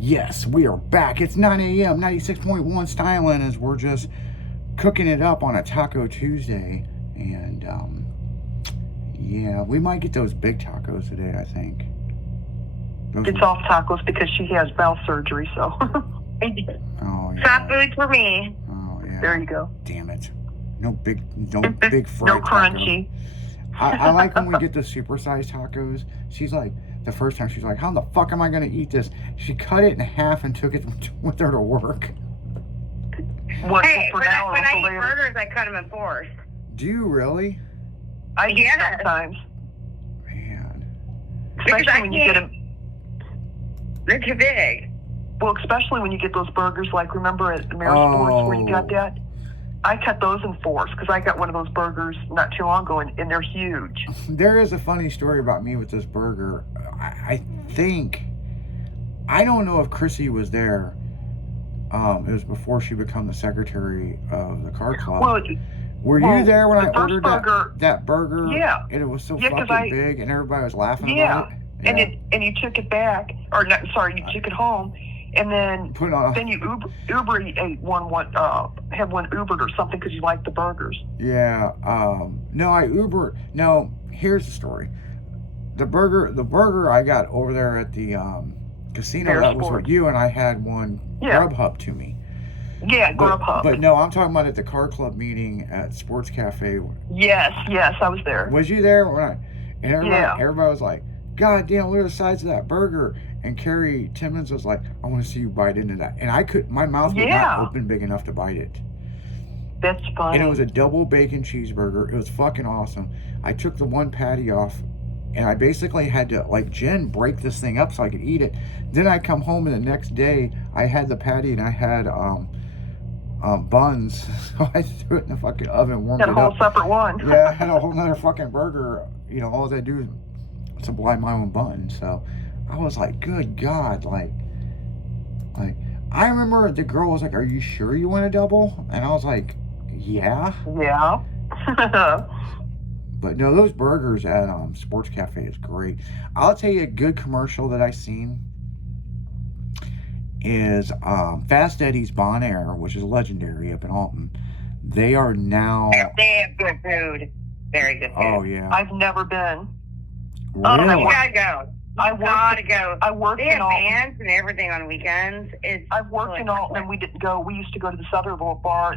Yes, we are back. It's 9 a.m., 96.1 Styling as we're just cooking it up on a Taco Tuesday. And, yeah, we might get those big tacos today, I think. It's off tacos because she has mouth surgery, so. Oh, yeah. Stop food for me. Oh, yeah. There you go. Damn it. No big fried No crunchy. I like when we get the supersized tacos. She's like, the first time she's like, how the fuck am I going to eat this? She cut it in half and took it with her to work. Hey, when I eat burgers, I cut them in fours. Do you really? I do sometimes. Man. Especially when you get them. They're too big. Well, especially when you get those burgers, like remember at Amerisports where you got that? I cut those in fours because I got one of those burgers not too long ago, and they're huge. There is a funny story about me with this burger. I think, I don't know if Chrissy was there. It was before she became the secretary of the car club. Well, were you there when I ordered that burger? Yeah. And it was so fucking big, and everybody was laughing about it. Yeah. And you took it back, or not? Sorry, you took it home. And then you Uber ate had one Ubered or something because you liked the burgers. Yeah. No, I Uber. No, here's the story. The burger I got over there at the casino, that was with you, and I had one Grubhub to me. Yeah, Grubhub. But no, I'm talking about at the car club meeting at Sports Cafe. Yes, I was there. Was you there? And everybody was like, God damn, look at the size of that burger. And Carrie Timmons was like, I want to see you bite into that. And my mouth was not open big enough to bite it. That's funny. And it was a double bacon cheeseburger. It was fucking awesome. I took the one patty off, and I basically had to, like Jen, break this thing up so I could eat it. Then I come home, and the next day, I had the patty, and I had buns. So I threw it in the fucking oven, warmed it up. Had a whole separate one. Yeah, I had a whole nother fucking burger. You know, all I do is supply my own bun. So I was like, good God, like I remember the girl was like, are you sure you want a double? And I was like, yeah. Yeah. But no, those burgers at Sports Cafe is great. I'll tell you a good commercial that I seen is Fast Eddie's Bon Air, which is legendary up in Alton. They are now... They have good food. Very good food. Oh, yeah. I've never been. Really? You gotta go. I worked they have in Alton. bands and everything on weekends. I've worked in Alton, and we didn't go. We used to go to the Southerville bar.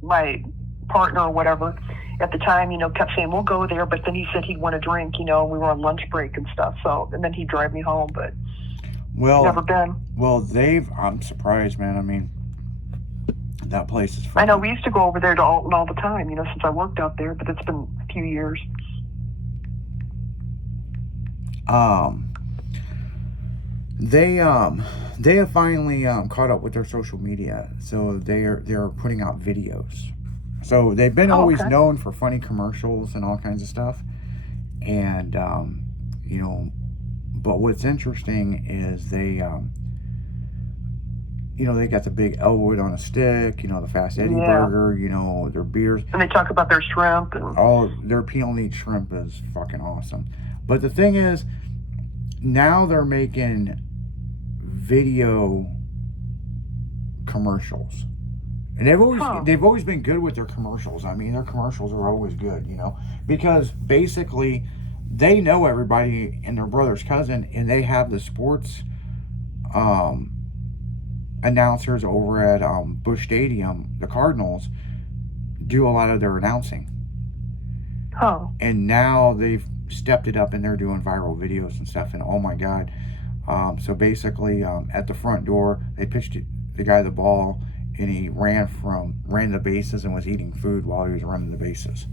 My partner or whatever at the time, kept saying we'll go there, but then he said he'd want a drink. We were on lunch break and stuff. So, and then he'd drive me home, but never been. Well, I'm surprised, man. I mean, that place is. I know we used to go over there to Alton all the time. Since I worked out there, but it's been a few years. They have finally caught up with their social media, so they're putting out videos. So they've been always known for funny commercials and all kinds of stuff, and but what's interesting is they they got the big Elwood on a stick, the Fast Eddie burger, their beers, and they talk about their shrimp and their peel and eat shrimp is fucking awesome. But the thing is, now they're making video commercials, and they've always been good with their commercials. I mean, their commercials are always good, because basically they know everybody and their brother's cousin, and they have the sports announcers over at Busch Stadium, the Cardinals, do a lot of their announcing. And now they've stepped it up, and they're doing viral videos and stuff, and oh my God. So basically, at the front door, they pitched the guy the ball, and he ran the bases and was eating food while he was running the bases.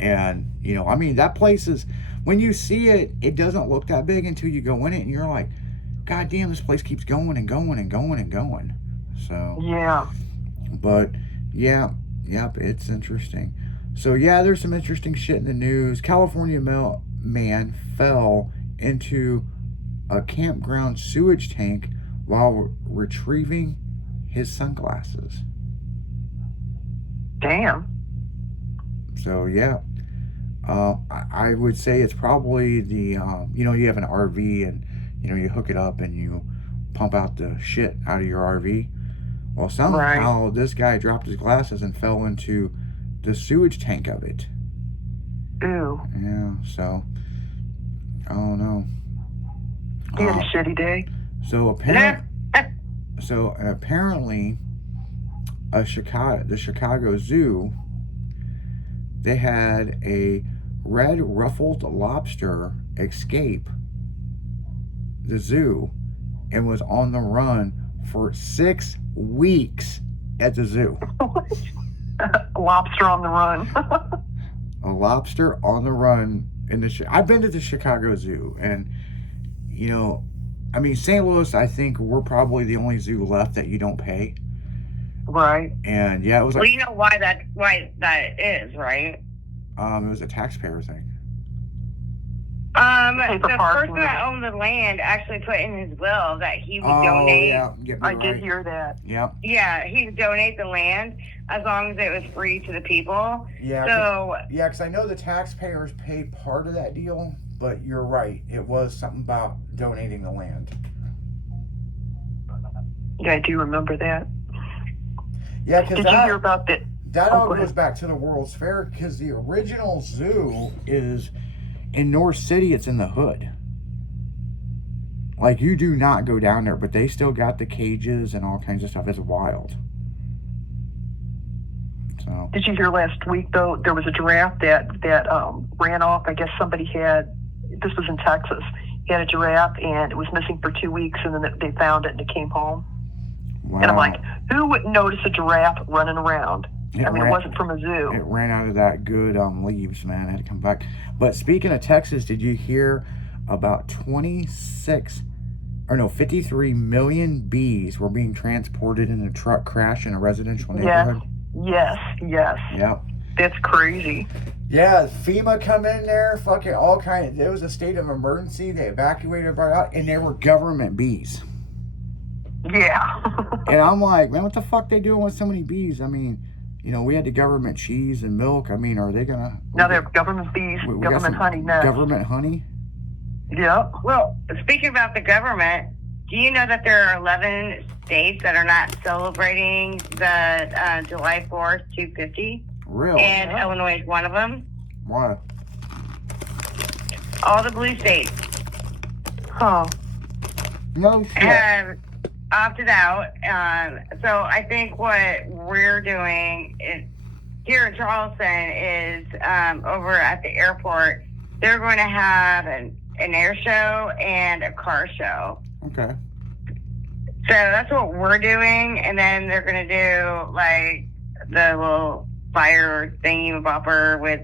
And I mean, that place is, when you see it, it doesn't look that big until you go in it, and you're like, God damn, this place keeps going and going and going and going. So but yep, it's interesting. So yeah, there's some interesting shit in the news. California man fell into a campground sewage tank while retrieving his sunglasses. Damn. So yeah, I would say it's probably the you have an RV, and you hook it up and you pump out the shit out of your RV. Well, somehow this guy dropped his glasses and fell into the sewage tank of it. Ew. Yeah, so I don't know. He had a shitty day. So apparently, the Chicago Zoo, they had a red ruffled lobster escape the zoo and was on the run for 6 weeks at the zoo. A lobster on the run. A lobster on the run in the. I've been to the Chicago Zoo, and I mean, St. Louis. I think we're probably the only zoo left that you don't pay. Right. And yeah, it was like. Well, you know why that is, right? It was a taxpayer thing. The person that owned the land actually put in his will that he would donate. Yeah, I did hear that. Yeah. Yeah, he would donate the land as long as it was free to the people. Yeah. So. Yeah, because I know the taxpayers pay part of that deal, but you're right. It was something about donating the land. Yeah, I do remember that. Yeah, because did you hear about that? That all goes back to the World's Fair, because the original zoo is in North City. It's in the hood. Like, you do not go down there, but they still got the cages and all kinds of stuff. It's wild. So. Did you hear last week, though, there was a giraffe that ran off? I guess somebody had, this was in Texas, he had a giraffe and it was missing for 2 weeks, and then they found it and it came home. Wow. And I'm like, who wouldn't notice a giraffe running around? It wasn't from a zoo. It ran out of that good leaves, man. It had to come back. But speaking of Texas, did you hear about 53 million bees were being transported in a truck crash in a residential neighborhood? Yes. Yeah. That's crazy. Yeah, FEMA come in there, fucking all kinds. It was a state of emergency. They evacuated everybody out, and there were government bees. Yeah. And I'm like, man, what the fuck they doing with so many bees? I mean, we had the government cheese and milk. I mean, are they gonna? Now they have government bees, government honey now. Government honey? Yeah. Well, speaking about the government, do you know that there are 11 states that are not celebrating the July 4th 250? Really? And Illinois is one of them. Why? All the blue states. Oh. No shit. Have opted out. So I think what we're doing here in Charleston is over at the airport, they're going to have an air show and a car show. Okay. So that's what we're doing, and then they're going to do like the little fire thingy bopper with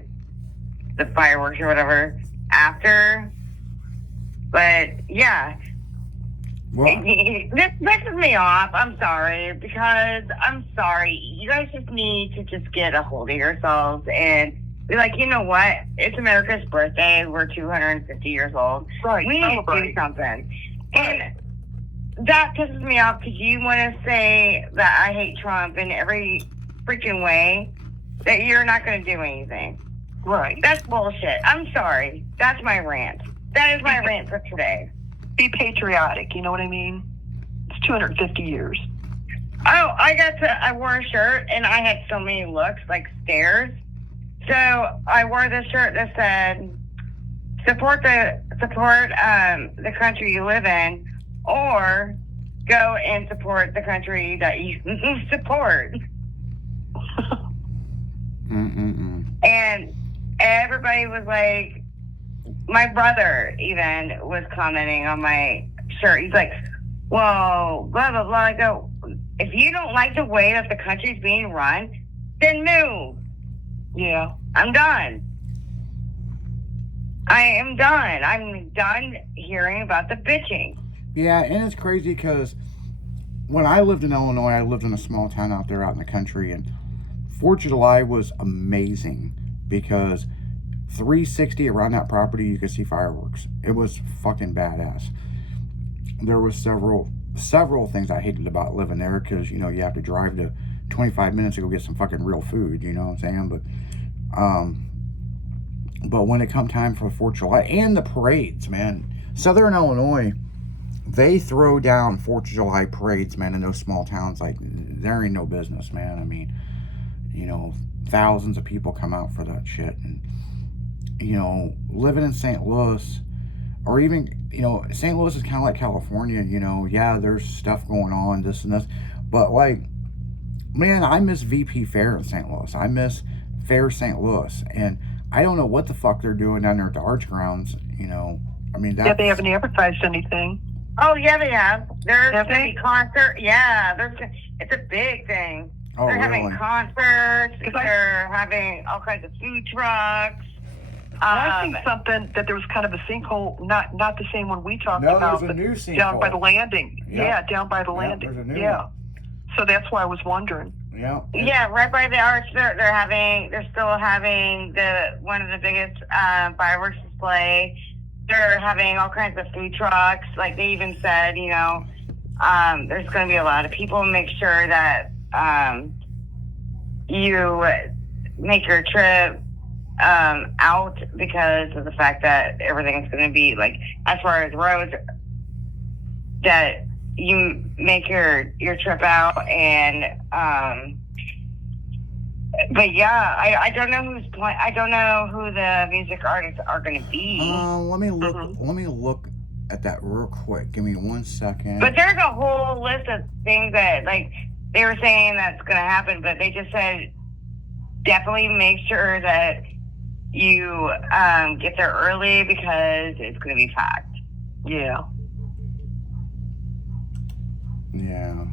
the fireworks or whatever after. But yeah. Well, this pisses me off. I'm sorry, because you guys just need to just get a hold of yourselves and be like, you know what? It's America's birthday. We're 250 years old. Right. We need to do something. And that pisses me off because you want to say that I hate Trump in every freaking way, that you're not going to do anything. Right. That's bullshit. I'm sorry. That's my rant. That is my rant for today. Be patriotic, you know what I mean? It's 250 years. Oh, I wore a shirt and I had so many looks, like stares. So I wore this shirt that said, support the country you live in, or go and support the country that you support. And everybody was like, my brother even was commenting on my shirt. He's like, well, blah, blah, blah. I go, if you don't like the way that the country's being run, then move. Yeah. I'm done. I am done. I'm done hearing about the bitching. Yeah, and it's crazy because when I lived in Illinois, I lived in a small town out there out in the country, and 4th of July was amazing because 360 around that property, you could see fireworks. It was fucking badass. There was several things I hated about living there because, you have to drive to 25 minutes to go get some fucking real food, you know what I'm saying? But when it come time for 4th of July and the parades, man, Southern Illinois, they throw down 4th of July parades, man, in those small towns. Like, there ain't no business, man. I mean, you know, thousands of people come out for that shit. And, you know, living in St. Louis, or even, you know, St. Louis is kind of like California, you know. Yeah, there's stuff going on, this and this. But, like, man, I miss VP Fair in St. Louis. I miss Fair St. Louis. And I don't know what the fuck they're doing down there at the Arch Grounds, you know. I mean, yeah, they haven't advertised anything. Oh, yeah, they have. There's going to be concert. Yeah, it's a big thing. Oh, they're really? having concerts. They're having all kinds of food trucks. I think something that there was kind of a sinkhole, not the same one we talked about. No, there's a new sinkhole. Down by the landing. Yep. Yeah, down by the landing. There's a new one. So that's why I was wondering. Yeah. Yeah, right by the arch. They're still having one of the biggest fireworks display. They're having all kinds of food trucks. Like they even said, you know, there's going to be a lot of people. Make sure that you make your trip out, because of the fact that everything's going to be like, as far as roads, that you make your trip out. And but yeah, I don't know who's playing. I don't know who the music artists are going to be. Let me look. Let me look at that real quick. Give me 1 second. But there's a whole list of things that, like, they were saying that's going to happen, but they just said definitely make sure that you get there early, because it's going to be packed. Yeah. Yeah.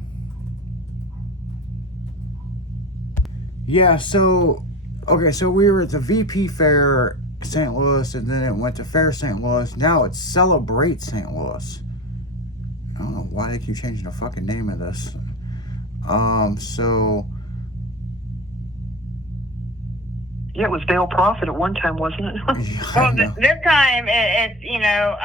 Yeah, so, okay, so we were at the VP Fair St. Louis, and then it went to Fair St. Louis. Now it's Celebrate St. Louis. I don't know why they keep changing the fucking name of this. So... Yeah, it was Dale Prophet at one time, wasn't it? Well, this time it's, you know,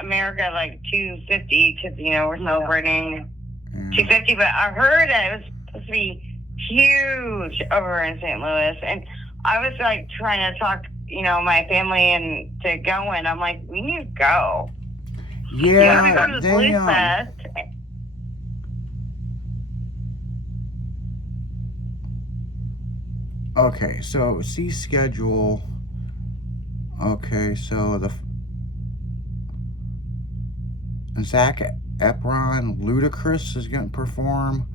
America like 250, because, you know, we're celebrating 250. But I heard that it was supposed to be huge over in St. Louis, and I was like trying to talk, you know, my family into going. I'm like, we need to go. Yeah, we go to the Blues Fest. Okay, so see schedule. Okay, so Zac Efron, Ludacris is going to perform.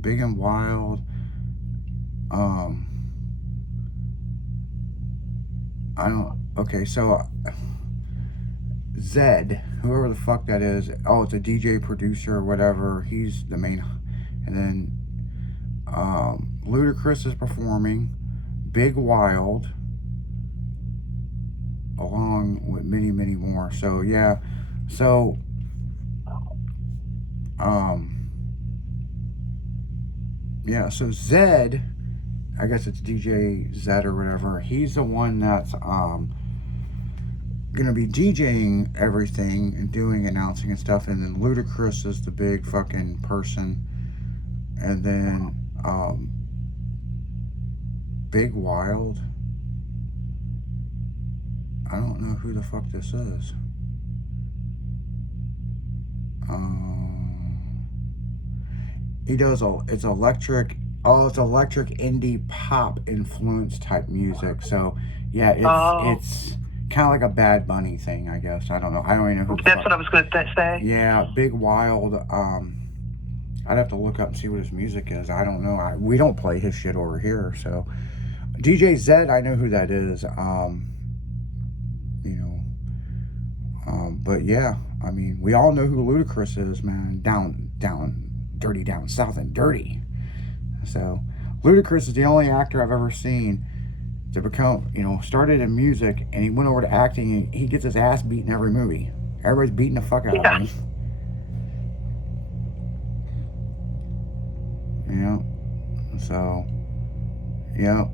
Big and Wild. Okay, so Zed, whoever the fuck that is. Oh, it's a DJ producer or whatever. He's the main. And then Ludacris is performing. Big Wild, along with many, many more. So yeah, so yeah, so Zed, I guess it's DJ Zed or whatever, he's the one that's gonna be DJing everything and doing announcing and stuff. And then Ludacris is the big fucking person. And then Big Wild, I don't know who the fuck this is. He does it's electric indie pop influence type music. So yeah, it's kind of like a Bad Bunny thing, I guess. I don't know. I don't even know who. That's what I was going to say. Yeah, Big Wild. I'd have to look up and see what his music is. I don't know. We don't play his shit over here. So DJ Zed, I know who that is. You know. But yeah, I mean, we all know who Ludacris is, man. Down dirty, down south and dirty. So Ludacris is the only actor I've ever seen to become, you know, started in music and he went over to acting, and he gets his ass beat in every movie. Everybody's beating the fuck out of him. Yeah. So, yeah.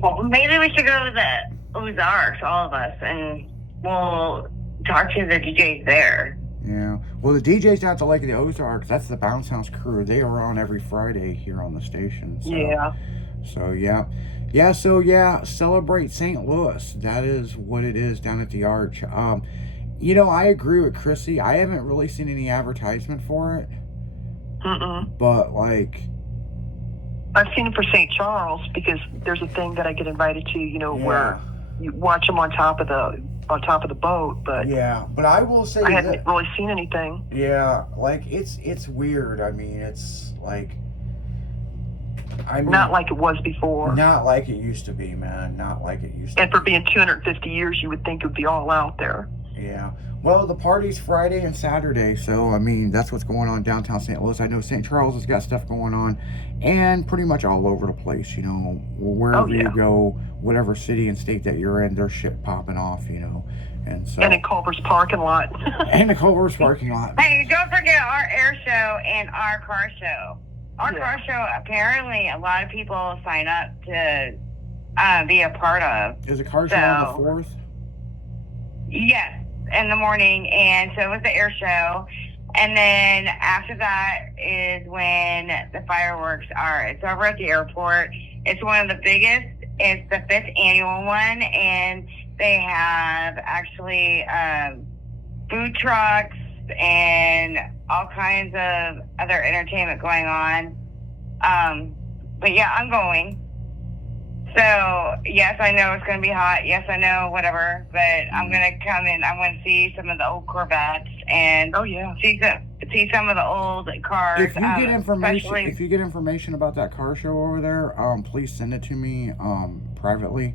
Well, maybe we should go to the Ozarks, all of us, and we'll talk to the DJs there. Yeah. Well, the DJs down at the Lake of the Ozarks, that's the Bounce House crew. They are on every Friday here on the station. So, yeah. So, yeah. Yeah, so, yeah, Celebrate St. Louis. That is what it is down at the Arch. You You know, I agree with Chrissy. I haven't really seen any advertisement for it. But, like... I've seen it for St. Charles because there's a thing that I get invited to, you know, where you watch them on top of the boat, but... Yeah, but I will say I hadn't really seen anything. Yeah, like, it's weird. I mean, it's, like... not like it was before. Not like it used to be, man. Not like it used to be. And for being 250 years, you would think it would be all out there. Yeah. Well, the party's Friday and Saturday, so, I mean, that's what's going on downtown St. Louis. I know St. Charles has got stuff going on, and pretty much all over the place, you know. Wherever you go, whatever city and state that you're in, there's shit popping off, you know. And so... And in Culver's parking lot. And the Culver's parking lot. Hey, don't forget our air show and our car show. Our car show, apparently, a lot of people sign up to be a part of. Is the car show on the 4th? Yes, in the morning. And so it was the air show. And then after that is when the fireworks are. It's over at the airport. It's one of the biggest. It's the 5th annual one. And they have actually food trucks and all kinds of other entertainment going on. But yeah, I'm going. So, yes, I know it's going to be hot. Yes, I know, whatever. But I'm going to come in. I want to see some of the old Corvettes and see some of the old cars. If you get information about that car show over there, please send it to me privately.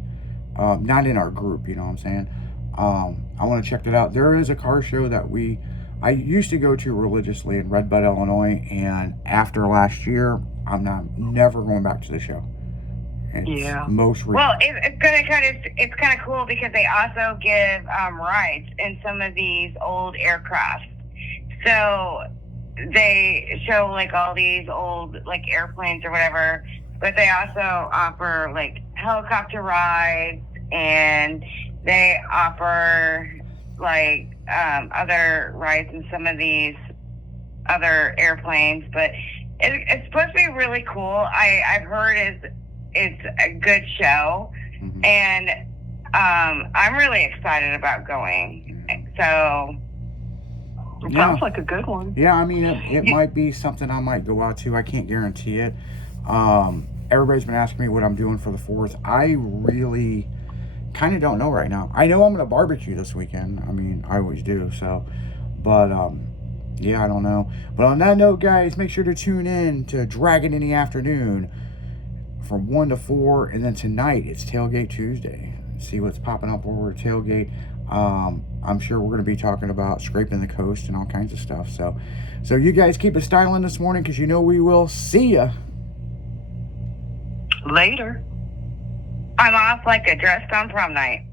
Not in our group, you know what I'm saying? I want to check that out. There is a car show that I used to go to religiously in Red Bud, Illinois, and after last year, I'm never going back to the show. Well, it's kind of cool because they also give rides in some of these old aircraft. So they show like all these old like airplanes or whatever, but they also offer like helicopter rides, and they offer like other rides in some of these other airplanes. But it's supposed to be really cool. I've heard it's a good show, and I'm really excited about going. So it sounds like a good one. Yeah, I mean, it might be something I might go out to. I can't guarantee it. Everybody's been asking me what I'm doing for the 4th. I really kind of don't know right now. I know I'm going to barbecue this weekend. I mean, I always do, so. But, yeah, I don't know. But on that note, guys, make sure to tune in to Dragon in the Afternoon from 1 to 4. And then tonight, it's Tailgate Tuesday. See what's popping up over at Tailgate. I'm sure we're going to be talking about scraping the coast and all kinds of stuff. So you guys keep it styling this morning, because you know we will. See ya. Later. I'm off like a dressed on prom night.